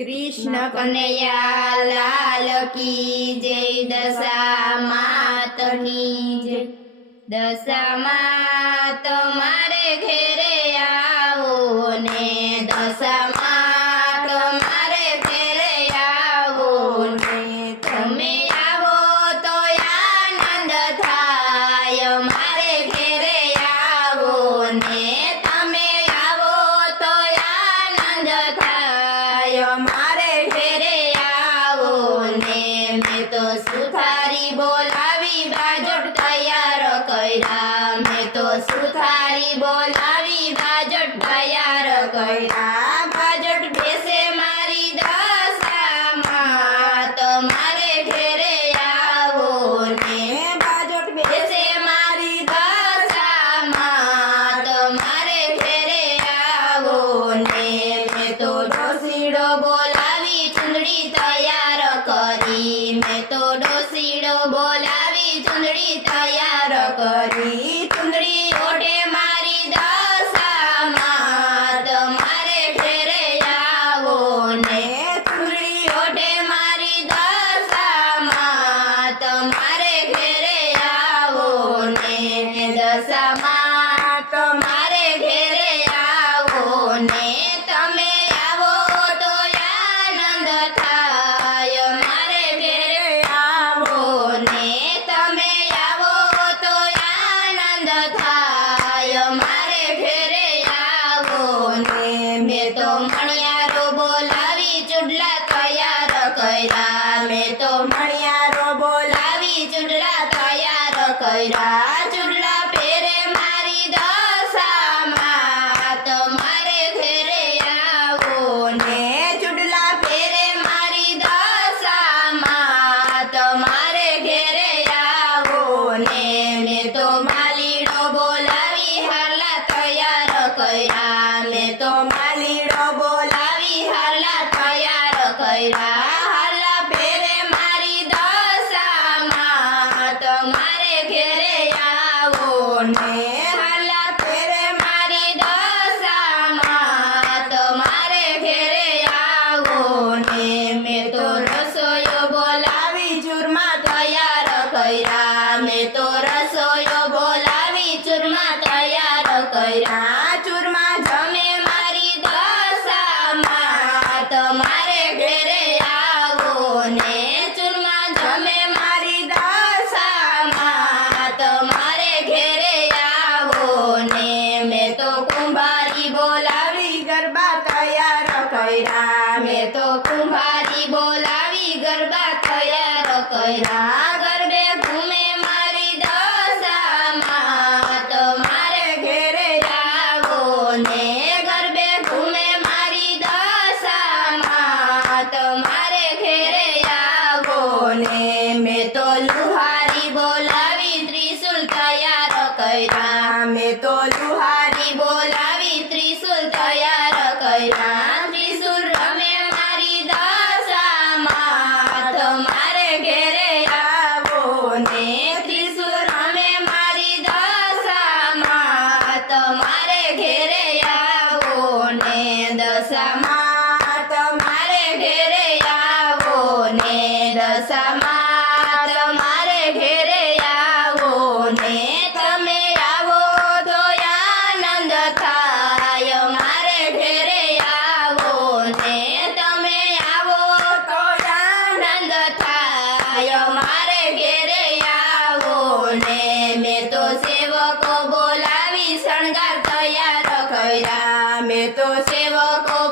कृष्ण कन्हैया लाल की जय। दशा मातनी जय। दशा मात मारे घेरे आवो ने। दशा मात मारे घेरे आवो ने। तमे आवो तो आनंद थाय मारे घेरे आवो ने। तमे आवो तो आनंद थाय मारे घेरे आवो ने। मैं तो सुथारी बोलावी बाजट तैयार कर्या। मैं तो सुथारी बोलावी बाजट तैयार कर्या। बाजट बेसे मारी दशा मात मारे घेरे आवो ने। बाजट बेसे मारी दशा मात मारे घेरे आवो ने। मैं तो डोसीडो बोलावी चुंदड़ी तैयार करी। मैं तो डोसीडो बोलावी चुंदड़ी तैयार करी। चुंदड़ी ओढ़े मारी दशा मात मारे घेरे आवो ने। चुंदड़ी ओढ़े मारी दशा मात मारे घेरे आवो ने। दशा मात मारे घेरे आवो ने। तमे आवो तो आनंद थाय मारे घेरे आवो ने। तमे आवो तो आनंद थाय मारे घेरे आवो ने। मैं तो मणियारो बोलावी चुडला तैयार कर्या। मैं तो मणियारो बोलावी चुडला तैयार कर्या। चुडला पेरे मारी दशा मात मारे घेरे आवो ने। चुडला पेरे मारी दशा मात मारे घेरे आवो ने। मैं तो मालीडो बोलावी हारला तैयार कर्या। मैं तो मालीडो बोलावी हारला तैयार कर्या। हारला पेरे मारी दशा मात मारे घेरे आवो ने। हारला पेरे मारी दशा मात मारे घेरे आवो ने। मैं तो रसोयो बोलावी चूरमा तैयार कर्या। मैं तो रसोयो बोलावी चूरमा तैयार कर्या। चूरमा जमे मारी दशा मात मारे घेरे आवो ने। चूरमा जमे मारी दशा मात मारे घेरे आवो ने। मैं तो कुंभारी बोलावी गरबा तैयार कर्या। मैं तो कुंभारी बोलावी गरबा तैयार कर्या। गरबे घूमे मारी दशा मात मारे घेरे आवो ने। गरबे घूमे मारी दशा मात मारे घेरे आवो ने। मैं तो लुहारी बोलावी त्रिशूल तैयार कर्या। मैं तो लुहारी बोलावी त्रिशूल तैयार कर्या। त्रिशूल रमे मारी दशा मात मारे घेरे आवो ने। त्रिशूल रमे मारी दशा मात मारे घेरे आवो ने। दशा मात मारे घेरे आवो ने। दशा मात मारे घेरे आवो ने। तमे आवो तो आनंद थाय मारे घेरे आवो ने। तमे आवो तो आनंद थाय मारे घेरे आवो ने। मैं तो सेवको बोलावी शणगार तैयार कर्या। मैं तो सेवको